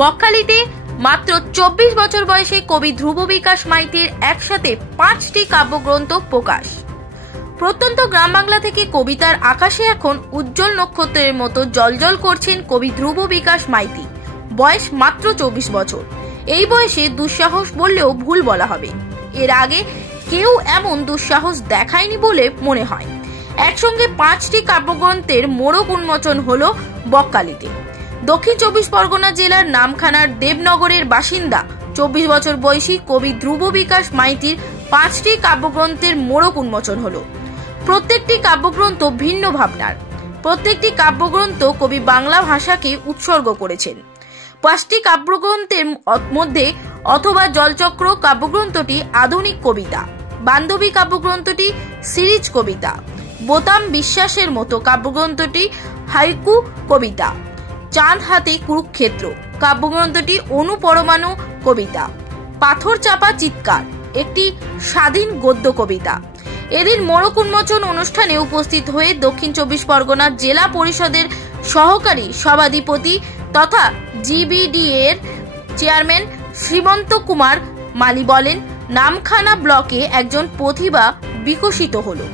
বকখালিতে মাত্র 24 বছর বয়সে কবি ধ্রুব বিকাশ মাইতির একসাথে 5টি কাব্যগ্রন্থ প্রকাশ। প্রত্যন্ত গ্রাম বাংলা থেকে কবিতার আকাশে এখন উজ্জ্বল নক্ষত্রের মতো জ্বলজ্বল করছেন কবি ধ্রুব বিকাশ মাইতি। বয়স মাত্র 24 বছর। এই বয়সে দুঃসাহস বললেও ভুল বলা হবে। এর আগে কেউ এমন দুঃসাহস দেখায়নি বলে মনে হয়। একসঙ্গে 5টি কাব্যগ্রন্থের মোড়ক উন্মোচন হলো বকখালিতে। দক্ষিণ 24 পরগনা জেলার নামখানার দেবনগরের বাসিন্দা 24 বছর বয়সী কবি ধ্রুব বিকাশ মাইতির 5টি কাব্যগ্রন্থের মোড়ক উন্মোচন হলো। প্রত্যেকটি কাব্যগ্রন্থ ভিন্ন ভাবনার। প্রত্যেকটি কাব্যগ্রন্থ কবি বাংলা ভাষাকে উৎসর্গ করেছেন। 5টি কাব্যগ্রন্থের মধ্যে অথবা জলচক্র কাব্যগ্রন্থটি আধুনিক কবিতা, বান্ধবী কাব্যগ্রন্থটি সিরিজ কবিতা, বোতাম বিশ্বাসের মতো কাব্যগ্রন্থটি হাইকু কবিতা, চাঁদ হাতে কুরুক্ষেত্র কাব্যগ্রন্থটি অনুপরমাণু কবিতা, পাথর চাপা চিৎকার একটি স্বাধীন গদ্য কবিতা। এদিন মোড়ক উন্মোচন অনুষ্ঠানে উপস্থিত হয়ে দক্ষিণ 24 পরগনা জেলা পরিষদের সহকারী সভাধিপতি তথা জিবিডি এর চেয়ারম্যান শ্রীমন্ত কুমার মালি বলেন, নামখানা ব্লকে একজন প্রতিভা বিকশিত হলো।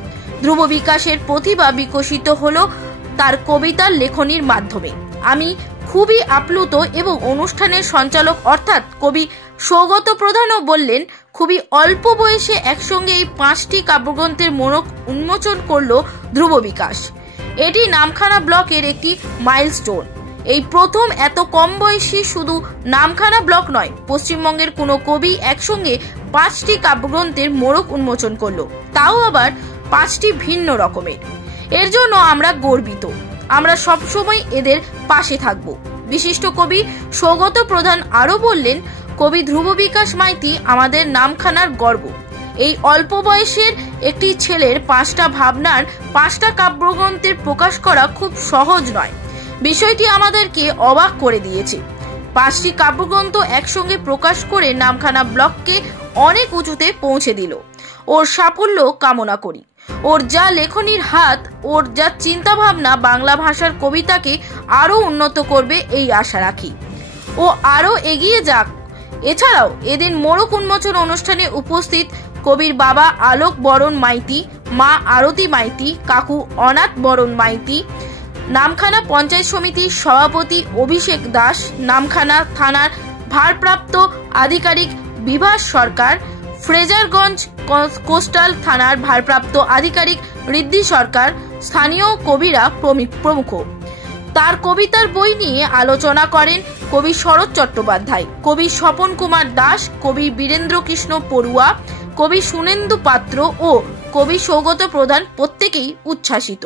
ধ্রুব বিকাশের প্রতিভা বিকশিত হলো তার কবিতার লেখনীর মাধ্যমে। আমি খুবই আপ্লুত এবং অনুষ্ঠানের সঞ্চালক অর্থাৎ কবি সৌগত প্রধানও বললেন, খুবই অল্প বয়সে একসঙ্গে এই 5টি কাব্যগ্রন্থের মোড়ক উন্মোচন করলো ধ্রুব বিকাশ। এটি নামখানা ব্লকের একটি মাইলস্টোন। এই প্রথম এত কম বয়সী শুধু নামখানা ব্লক নয়, পশ্চিমবঙ্গের কোনো কবি একসঙ্গে 5টি কাব্যগ্রন্থের মোড়ক উন্মোচন করলো, তাও আবার 5টি ভিন্ন রকমের। এর জন্য আমরা গর্বিত। আমরা সবসময় এদের পাশে থাকব। বিশিষ্ট কবি সৌগত প্রধান আরো বললেন, কবি ধ্রুব বিকাশ মাইতি আমাদের নামখানার গর্ব। এই অল্প বয়সের একটি ছেলের 5টা ভাবনার 5টা কাব্যগ্রন্থের প্রকাশ করা খুব সহজ নয়। বিষয়টি আমাদেরকে অবাক করে দিয়েছে। 5টি কাব্যগ্রন্থ একসঙ্গে প্রকাশ করে নামখানা ব্লককে অনেক উঁচুতে পৌঁছে দিল। ওর সাফল্য কামনা করি। ওর যা লেখনীর হাত, ওর যা চিন্তা ভাবনা বাংলা ভাষার কবিতাকে আরো উন্নত করবে এই আশা রাখি। ও আরো এগিয়ে যাক। এছাড়াও এদিন মোড়ক উন্মোচন অনুষ্ঠানে উপস্থিত কবির বাবা আলোক বরণ মাইতি, মা আরতি মাইতি, কাকু অনাথ বরণ মাইতি, নামখানা পঞ্চায়েত সমিতির সভাপতি অভিষেক দাস, নামখানা থানার ভারপ্রাপ্ত আধিকারিক বিভাস সরকার, ফ্রেজারগঞ্জ কোস্টাল থানার ভারপ্রাপ্ত আধিকারিক ঋদ্ধি সরকার, স্থানীয় কবিরা প্রমুখ। তার কবিতার বই নিয়ে আলোচনা করেন কবি শরৎ চট্টোপাধ্যায়, কবি স্বপন কুমার দাস, কবি বীরেন্দ্র কৃষ্ণ পড়ুয়া, কবি সুনেন্দু পাত্র ও কবি সৌগত প্রধান। প্রত্যেকেই উচ্ছ্বাসিত।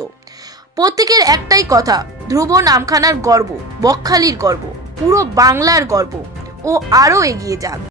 প্রত্যেকের একটাই কথা, ধ্রুব নামখানার গর্ব, বকখালির গর্ব, পুরো বাংলার গর্ব। ও আরো এগিয়ে যাক।